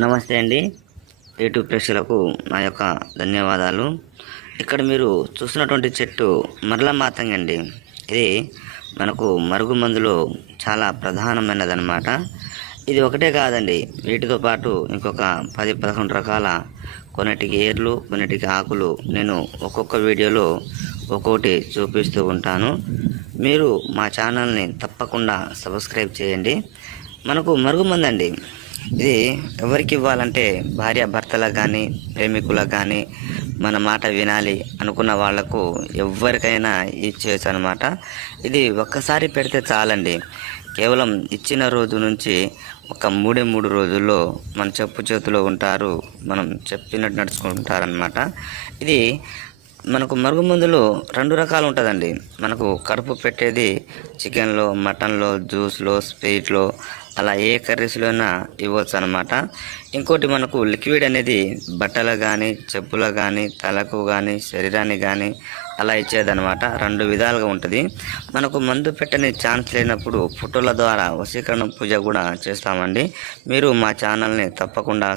నమస్తే అండి. యూట్యూబ్ ప్రేక్షకులకు నా యొక్క ధన్యవాదాలు. ఇక్కడ మీరు చూస్తున్నటువంటి చెట్టు మరల మాతంగి అండి. ఇది మనకు మరుగు మందులో చాలా ప్రధానమైనదన్నమాట. ఇది ఒకటే కాదండి, వీటితో పాటు ఇంకొక 10-11 రకాల, కొన్నిటికి ఏర్లు, కొన్నిటికి ఆకులు నేను ఒక్కొక్క వీడియోలో ఒక్కొక్కటి చూపిస్తూ ఉంటాను. మీరు మా ఛానల్ని తప్పకుండా సబ్స్క్రైబ్ చేయండి. మనకు మరుగుమందండి, ఇది ఎవరికి ఇవ్వాలంటే భార్యాభర్తలకు కానీ, ప్రేమికులకు కానీ, మన మాట వినాలి అనుకున్న వాళ్లకు ఎవరికైనా ఇచ్చేయచ్చు అనమాట. ఇది ఒక్కసారి పెడితే చాలండి. కేవలం ఇచ్చిన రోజు నుంచి ఒక 3 రోజుల్లో మన చెప్పు చేతిలో ఉంటారు, మనం చెప్పినట్టు నడుచుకుంటారనమాట. ఇది మనకు మరుగుమందులో 2 రకాలు ఉంటుందండి. మనకు కడుపు పెట్టేది చికెన్లో, మటన్లో, జ్యూస్లో, స్వీట్లో, అలా ఏ కర్రీస్లో అయినా ఇవ్వచ్చు అనమాట. ఇంకోటి మనకు లిక్విడ్ అనేది బట్టలకు కానీ, చెప్పులకు కానీ, తలకు కానీ, శరీరానికి కానీ అలా ఇచ్చేదనమాట. 2 విధాలుగా ఉంటుంది. మనకు మందు పెట్టని ఛాన్స్ లేనప్పుడు ఫోటోల ద్వారా వశీకరణ పూజ కూడా చేస్తామండి. మీరు మా ఛానల్ని తప్పకుండా